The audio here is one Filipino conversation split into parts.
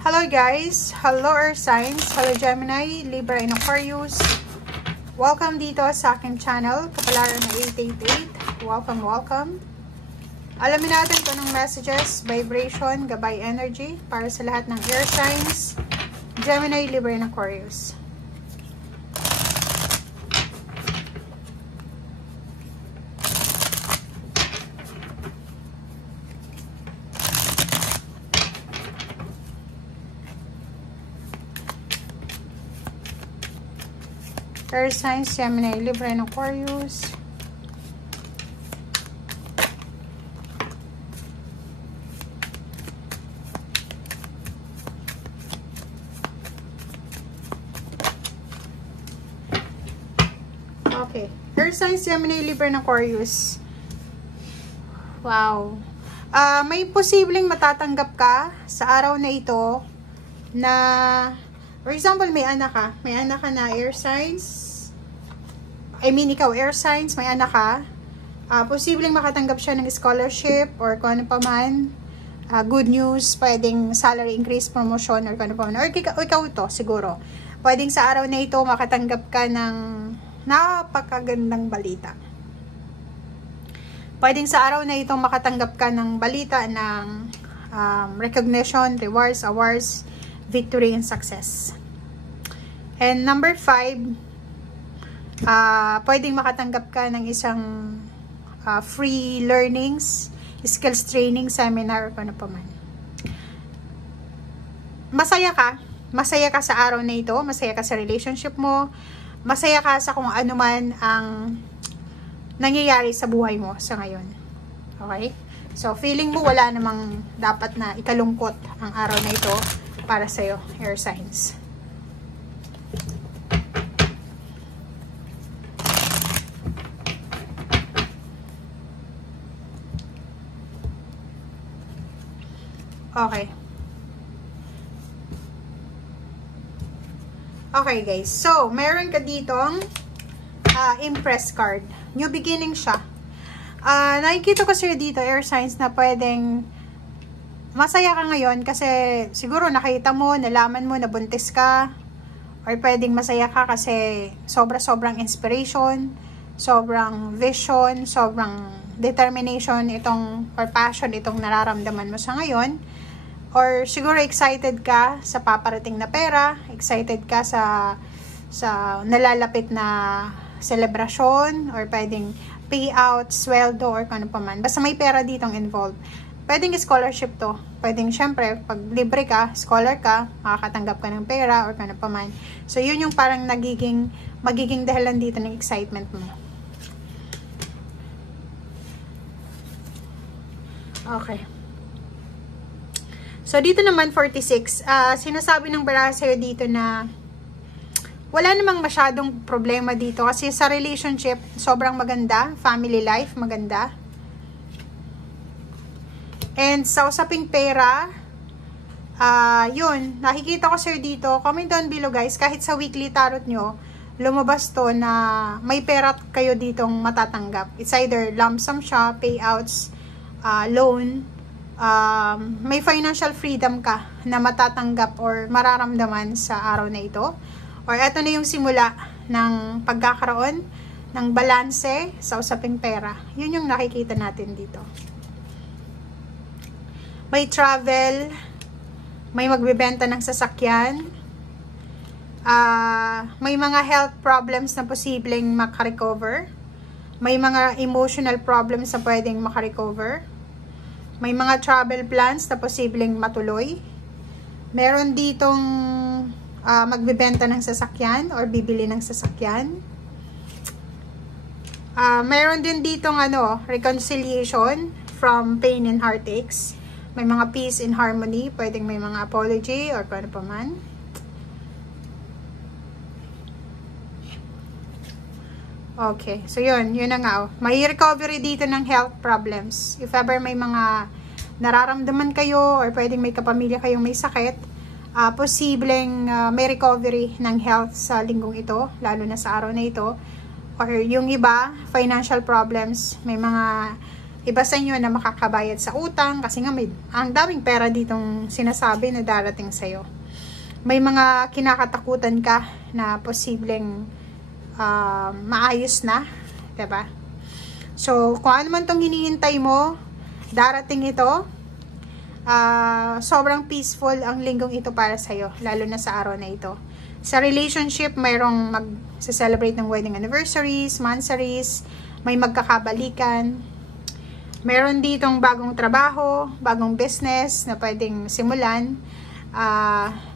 Hello guys! Hello Earth Signs! Hello Gemini, Libra, and Aquarius. Welcome dito sa aking channel, Kapalaran na 888. Welcome, welcome. Alamin natin kung anong messages, vibration, gabay energy para sa lahat ng Air Signs, Gemini, Libra, and Aquarius. Air Signs, Gemini, Libra, and Aquarius. Okay. Air Signs, Gemini, Libra, and Aquarius. Wow. May posibleng matatanggap ka sa araw na ito na, for example, may anak ka na Air Signs. Ikaw, Air Signs, may anak ka. Posibleng makatanggap siya ng scholarship or kung ano pa man. Good news, pwedeng salary increase, promotion, or kung ano pa man. Or ikaw ito, siguro. Pwedeng sa araw na ito makatanggap ka ng napakagandang balita. Pwedeng sa araw na ito makatanggap ka ng balita ng recognition, rewards, awards, victory, and success. And number 5, pwedeng makatanggap ka ng isang free learnings, skills training, seminar, o ano pa man. Masaya ka sa araw na ito, masaya ka sa relationship mo, masaya ka sa kung ano man ang nangyayari sa buhay mo sa ngayon. Okay? So, feeling mo wala namang dapat na ikalungkot ang araw na ito para sa'yo, Air Signs. Okay. Okay guys. So, meron ka ditong Impress card. New beginning siya. Nakikita ko sa'yo dito, Air Signs, na pwedeng masaya ka ngayon kasi siguro nakita mo, nalaman mo, nabuntis ka. Or pwedeng masaya ka kasi sobrang inspiration, sobrang vision, sobrang determination or passion itong nararamdaman mo sa ngayon. Or siguro excited ka sa paparating na pera, excited ka sa nalalapit na selebrasyon, or pwedeng payout, sweldo, or kung ano pa man. Basta may pera ditong involved. Pwedeng scholarship to. Pwedeng syempre, pag libre ka, scholar ka, makakatanggap ka ng pera, or kung ano pa man. So, yun yung parang magiging dahilan dito ng excitement mo. Okay. So, dito naman, 46. Sinasabi ng baraha sa'yo dito na wala namang masyadong problema dito. Kasi sa relationship, sobrang maganda. Family life, maganda. And sa usaping pera, yun, nakikita ko sa'yo dito. Comment down below, guys. Kahit sa weekly tarot nyo, lumabas to na may pera kayo ditong matatanggap. It's either lump sum siya, payouts, loan, may financial freedom ka na matatanggap or mararamdaman sa araw na ito. Or eto na yung simula ng pagkakaroon ng balanse sa usaping pera. Yun yung nakikita natin dito. May travel, may magbebenta ng sasakyan, may mga health problems na posibleng makarecover, may mga emotional problems na pwedeng makarecover, may mga travel plans na posibleng matuloy. Meron ditong magbebenta ng sasakyan or bibili ng sasakyan. Meron din ditong reconciliation from pain and heartaches. May mga peace and harmony. Pwedeng may mga apology or paano pa man. Okay, so yun na nga. May recovery dito ng health problems. If ever may mga nararamdaman kayo or pwedeng may kapamilya kayong may sakit, posibleng may recovery ng health sa linggong ito, lalo na sa araw na ito. Or yung iba, financial problems, may mga Iba sa inyo na makakabayad sa utang kasi nga ang daming pera ditong sinasabi na darating sa'yo. May mga kinakatakutan ka na posibleng maayos na, diba? So, kung ano man tong hinihintay mo, darating ito. Sobrang peaceful ang linggong ito para sa'yo, lalo na sa araw na ito. Sa relationship, mayroong mag-celebrate ng wedding anniversaries, monthsaries, may magkakabalikan. Meron ditong bagong trabaho, bagong business na pwedeng simulan.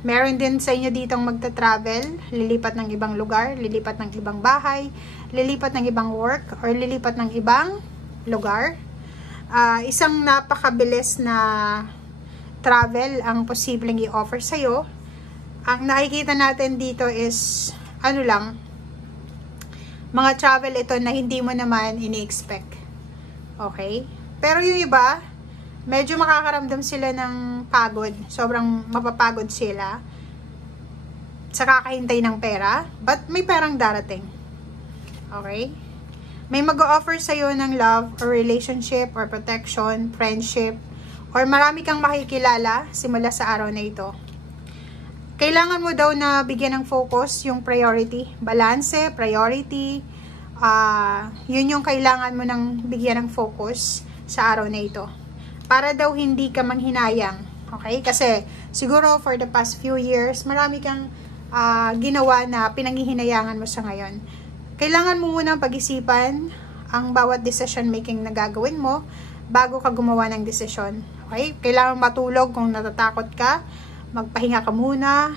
Meron din sa inyo ditong magta-travel, lilipat ng ibang lugar, lilipat ng ibang bahay, lilipat ng ibang work, or lilipat ng ibang lugar. Isang napakabilis na travel ang posibleng i-offer sa'yo. Ang nakikita natin dito is, mga travel ito na hindi mo naman ini-expect. Okay? Pero yung iba, medyo makakaramdam sila ng pagod. Sobrang mapapagod sila sa kakahintay ng pera. But may perang darating. Okay? May mag-o-offer sa'yo ng love or relationship or protection, friendship, or marami kang makikilala simula sa araw na ito. Kailangan mo daw na bigyan ng focus yung priority. Balance, priority. Yun yung kailangan mo ng bigyan ng focus sa araw na ito. Para daw hindi ka manghinayang. Okay? Kasi siguro for the past few years, marami kang ginawa na pinanghihinayangan mo sa ngayon. Kailangan mo munang pag-isipan ang bawat decision making na gagawin mo bago ka gumawa ng desisyon. Okay? Kailangan matulog kung natatakot ka. Magpahinga ka muna.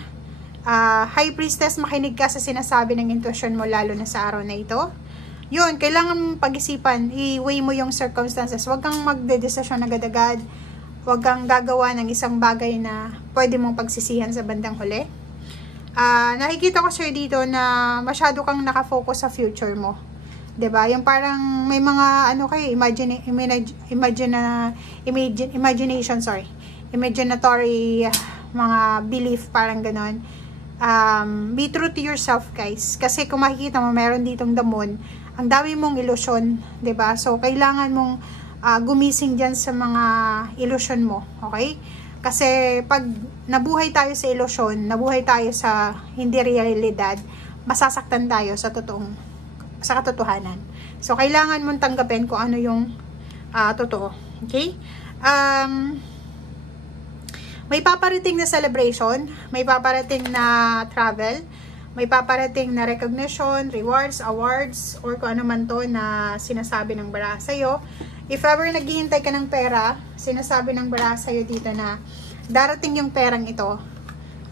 High Priestess, makinig ka sa sinasabi ng intuition mo lalo na sa araw na ito. Yun, kailangan mong pag-isipan, i-weigh mo yung circumstances. Huwag kang magde-desisyon agad-agad. Huwag kang gagawa ng isang bagay na pwede mong pagsisihan sa bandang huli. Nakikita ko sir dito na masyado kang nakafocus sa future mo. 'Di ba? Yung parang may mga imaginatory mga belief, parang ganon. Be true to yourself, guys. Kasi kung makikita mo, meron ditong damon. Ang dami mong ilusyon, 'di ba? So kailangan mong gumising diyan sa mga ilusyon mo, okay? Kasi pag nabuhay tayo sa ilusyon, nabuhay tayo sa hindi realidad, masasaktan tayo sa katotohanan. So kailangan mong tanggapin kung ano yung totoo, okay? May paparating na celebration, may paparating na travel, may paparating na recognition, rewards, awards, or kung ano man to na sinasabi ng bara sa'yo. If ever naghihintay ka ng pera, sinasabi ng bara sa'yo dito na darating yung perang ito.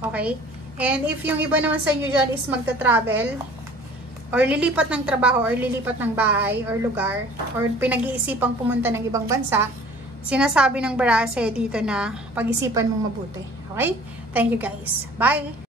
Okay? And if yung iba naman sa inyo dyan is magta-travel, or lilipat ng trabaho, or lilipat ng bahay, or lugar, or pinag-iisipang pumunta ng ibang bansa, sinasabi ng bara sa'yo dito na pag-isipan mong mabuti. Okay? Thank you guys. Bye!